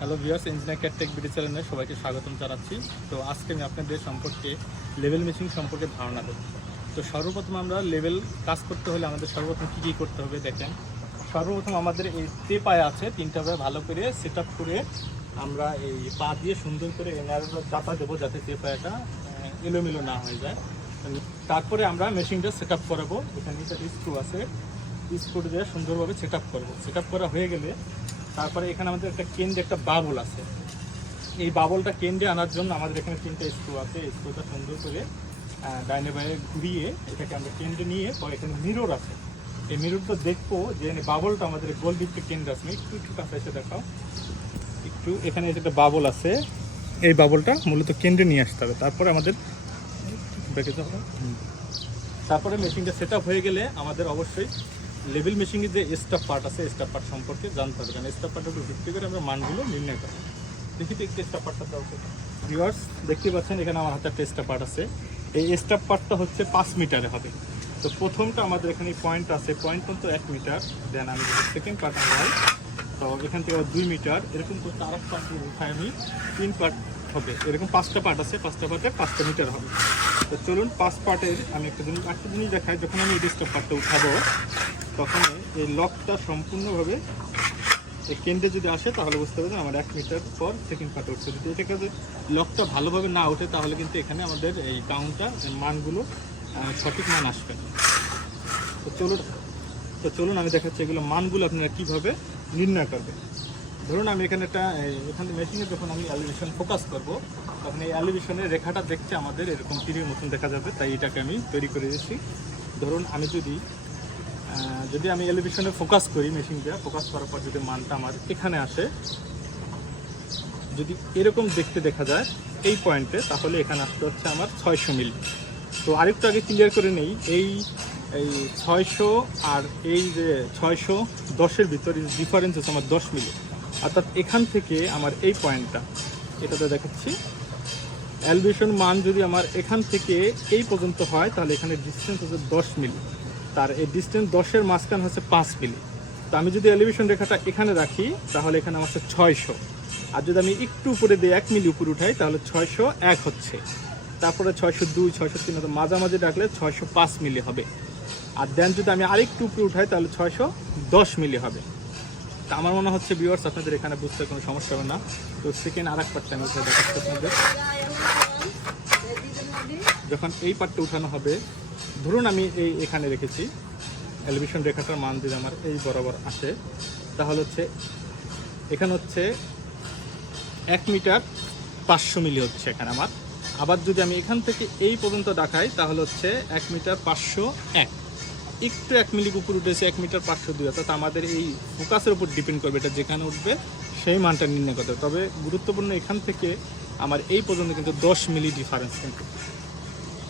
Hello viewers, engineer cat take video চ্যানেলে সবাইকে স্বাগতম জানাচ্ছি। তো আজকে আমি আপনাদের সম্পর্কে লেভেল মেশিন সম্পর্কে ধারণা দেব। তো সর্বপ্রথম আমরা লেভেল কাজ করতে হলে আমাদের সর্বপ্রথম কী করতে হবে দেখেন। সর্বপ্রথম আমাদের এই যে পায়ে আছে তিনটা পায়ে ভালো করে সেট আপ করে আমরা এই পা দিয়ে সুন্দর করে এনারগুলো চাপা দেবো যাতে যে পায়াটা এলোমেলো না হয়ে যায়। তারপরে আমরা মেশিনটা সেট আপ করাবো। এখানে একটা স্ক্রু আছে, স্ক্রু দিয়ে সুন্দরভাবে সেট আপ করবো। সেট আপ করা হয়ে গেলে তারপরে এখানে আমাদের একটা কেন্দ্রে একটা বাবল আছে। এই বাবলটা কেন্দ্রে আনার জন্য আমাদের এখানে তিনটা স্ক্রু আছে। এই স্ক্রুটা সুন্দর করে ডাইনে বাইরে ঘুরিয়ে এটাকে আমরা কেন্দ্রে নিয়ে পরে এখানে মিরর আছে। এই মিররটা দেখবো যে বাবলটা আমাদের গোল ভিত্তিক কেন্দ্র আছে। একটু কাছে এসে দেখাও, একটু এখানে একটা বাবল আছে। এই বাবলটা মূলত কেন্দ্রে নিয়ে আসতে হবে। তারপরে আমাদের তারপরে মেশিনটা সেট আপ হয়ে গেলে আমাদের অবশ্যই লেভেল মেশিনের যে স্টাফ পার্ট আছে স্টাফ পার্ট সম্পর্কে জানতে হবে, কারণ স্টাফ পার্টের উপর ভিত্তি করে আমরা মানগুলো নির্ণয় করব। দেখি তো একটু স্টাফ পার্টটা দেওয়া হচ্ছে। ভিউয়ার্স দেখতে পাচ্ছেন এখানে আমার হাতে একটা স্টাফ পার্ট আছে। এই স্টাফ পার্টটা হচ্ছে 5 মিটারে হবে। তো প্রথমটা আমাদের এখানে পয়েন্ট আছে, পয়েন্ট কিন্তু 1 মিটার। দেন আমি যদি সেকেন্ড পার্ট আনলাই তো এখান থেকে 2 মিটার, এরকম করতে আর এক পার্ট উঠায় আমি 3 পার্ট হবে। এরকম 5টা পার্ট আছে, 5টা পার্টে 5টা মিটার হবে। তো চলুন 5 পার্টের আমি একটা জিনিস দেখাই। যখন আমি এই স্টাফ পার্টটা উঠাবো তখন এই লকটা সম্পূর্ণভাবে এই কেন্দ্রে যদি আসে তাহলে বুঝতে পারবেন আমার 1 মিটার পর সেকেন্ড পার্ট উঠছে। যদি এটাকে লকটা ভালোভাবে না ওঠে তাহলে কিন্তু এখানে আমাদের এই কাউন্টার মানগুলো সঠিক মান আসবে না। তো চলুন আমি দেখাচ্ছি এগুলো মানগুলো আপনারা কীভাবে নির্ণয় করবেন। ধরুন আমি এখানে মেশিনে যখন আমি এলিভেশন ফোকাস করব তখন এই এলিভেশনের রেখাটা দেখতে আমাদের এরকম তীরের মতন দেখা যাবে, তাই এটাকে আমি তৈরি করে দিয়েছি। ধরুন আমি যদি আমি এলিভেশনে ফোকাস করি, মেশিন দিয়ে ফোকাস করার পর যদি মানটা আমার এখানে আসে, যদি এরকম দেখতে দেখা যায় এই পয়েন্টে, তাহলে এখানে আসতে হচ্ছে আমার 600 মিলি। তো আরেকটু আগে ক্লিয়ার করে নেই, এই 600 আর এই যে 610-এর ভিতরে ডিফারেন্স হচ্ছে আমার 10 মিলি। অর্থাৎ এখান থেকে আমার এই পয়েন্টটা এটাতে দেখাচ্ছি এলিভেশন মান যদি আমার এখান থেকে এই পর্যন্ত হয় তাহলে এখানে ডিস্টেন্স হচ্ছে 10 মিলি। তার এই ডিস্টেন্স 10-এর মাঝখান হচ্ছে 5 মিলি। তো আমি যদি এলিভেশন রেখাটা এখানে রাখি তাহলে এখানে আমার হচ্ছে 600। আর যদি আমি একটু উপরে দিয়ে 1 মিলি উপরে উঠাই তাহলে 601 হচ্ছে। তারপরে 602, 603 মাঝামাঝি রাখলে 605 মিলি হবে। আর দেন যদি আমি আরেকটু উপরে উঠাই তাহলে 610 মিলি হবে। তা আমার মনে হচ্ছে ভিউয়ার্স আপনাদের এখানে বুঝতে কোনো সমস্যা হবে না। তো সেকেন্ড আর এক পার্টটা আমি উঠে দেখাচ্ছি আপনাদের। যখন এই পার্টটা উঠানো হবে, ধরুন আমি এখানে রেখেছি এলিভেশন রেখাটার মান যদি আমার এই বরাবর আসে তাহলে হচ্ছে এখানে হচ্ছে 1 মিটার 500 মিলি হচ্ছে এখানে আমার। আবার যদি আমি এখান থেকে এই পর্যন্ত দেখাই তাহলে হচ্ছে 1 মিটার 501। একটু 1 মিলি উপর উঠেছে 1 মিটার 502। অর্থাৎ আমাদের এই ফোকাসের উপর ডিপেন্ড করবে, এটা যেখানে উঠবে সেই মানটা নির্ণয় করতে হবে। তবে গুরুত্বপূর্ণ এখান থেকে আমার এই পর্যন্ত কিন্তু 10 মিলি ডিফারেন্স কিন্তু।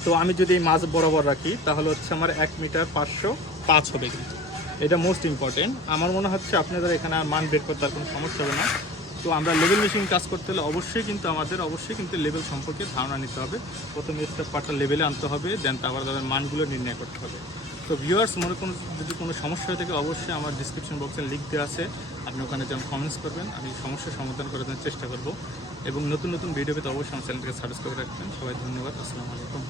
তো আমি যদি এই মাছ বরাবর রাখি তাহলে হচ্ছে আমার 1 মিটার 505 হবে কিন্তু। এটা মোস্ট ইম্পর্টেন্ট। আমার মনে হচ্ছে আপনাদের এখানে আর মান বের করতে আর কোনো সমস্যা হবে না। তো আমরা লেভেল মেশিন কাজ করতে হলে অবশ্যই কিন্তু লেভেল সম্পর্কে ধারণা নিতে হবে। প্রথমে স্টেপ পার্টটা লেভেলে আনতে হবে, দেন তারপর তাদের মানগুলো নির্ণয় করতে হবে। তো ভিউয়ার্স যদি কোনো সমস্যা হয়ে থাকে অবশ্যই আমার ডিসক্রিপশন বক্সে লিঙ্ক দেওয়া আছে, আপনি ওখানে যেমন কমেন্টস করবেন, আমি সমস্যার সমাধান করার জন্য চেষ্টা করব। এবং নতুন ভিডিও পেতে অবশ্যই আমার চ্যানেলটাকে সাবস্ক্রাইব রাখবেন। সবাই ধন্যবাদ। আসসালামু আলাইকুম।